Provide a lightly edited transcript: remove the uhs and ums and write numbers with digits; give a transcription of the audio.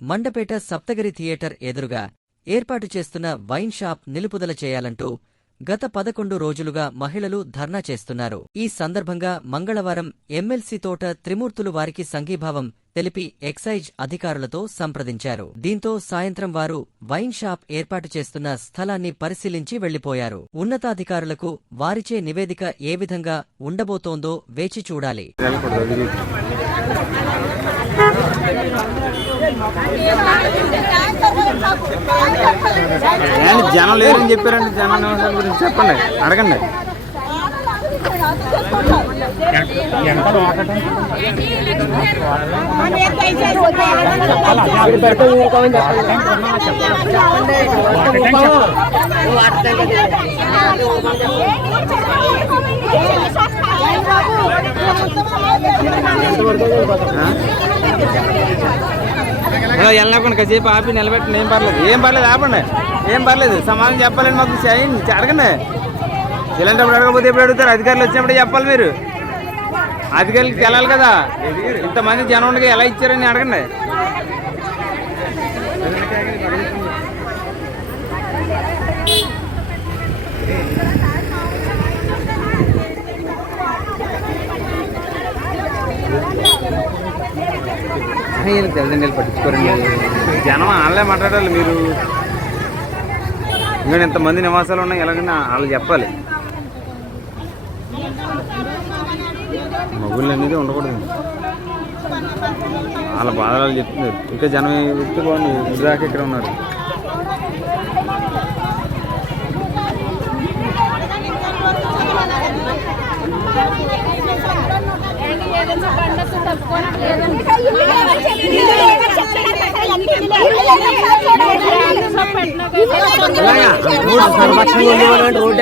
Mandapeta Saptagiri theatre ఎదురుగా ఏర్పాటు చేస్తున్న వైన్ షాప్ నిలుపుదల చేయాలంటూ గత 11 రోజులుగా మహిళలు ధర్నా చేస్తున్నారు. ఈ సందర్భంగా మంగళవారం ఎమ్మెల్సీ తోట త్రిమూర్తులు వారికి సంఘీభావం తెలిపి ఎక్సైజ్ అధికారులతో సంప్రదించారు. దీంతో సాయంత్రం వారు వైన్ షాప్ ఏర్పాటు చేస్తున్న స్థలాన్ని పరిశీలించి వెళ్లిపోయారు. ఉన్నతాధికారులకు వారిచే నివేదిక ఏ విధంగా ఉండబోతోందో వేచి చూడాలి. జనం లేరని చెప్పారండి. జనం గురించి చెప్పండి, అడగండి. వెళ్ళకుండా కాసేపు ఆపి నిలబెట్టండి. ఏం పర్లేదు ఆపండి. ఏం పర్లేదు, సమాధానం చెప్పాలండి. మాకు అడగండి. ఇలాంటప్పుడు అడగకపోతే ఎప్పుడు అడుగుతారు? అధికారులు వచ్చినప్పుడే చెప్పాలి. మీరు అధికారులకు వెళ్ళాలి కదా. ఇంతమంది జనం ఉండగా ఎలా ఇచ్చారని అడగండి. తెలంగాణ పట్టించుకోరండి. జనం వాళ్ళే మాట్లాడాలి. మీరు ఇంకా ఎంతమంది నివాసాలు ఉన్నాయి ఎలాగైనా వాళ్ళు చెప్పాలి. మగుళ్ళు అనేది ఉండకూడదు. వాళ్ళ బాధలు చెప్తున్నారు. ఇంకా జనం వ్యక్తి బాగుంది. ఇదాకా ఇక్కడ ఉన్నారు. రోడ్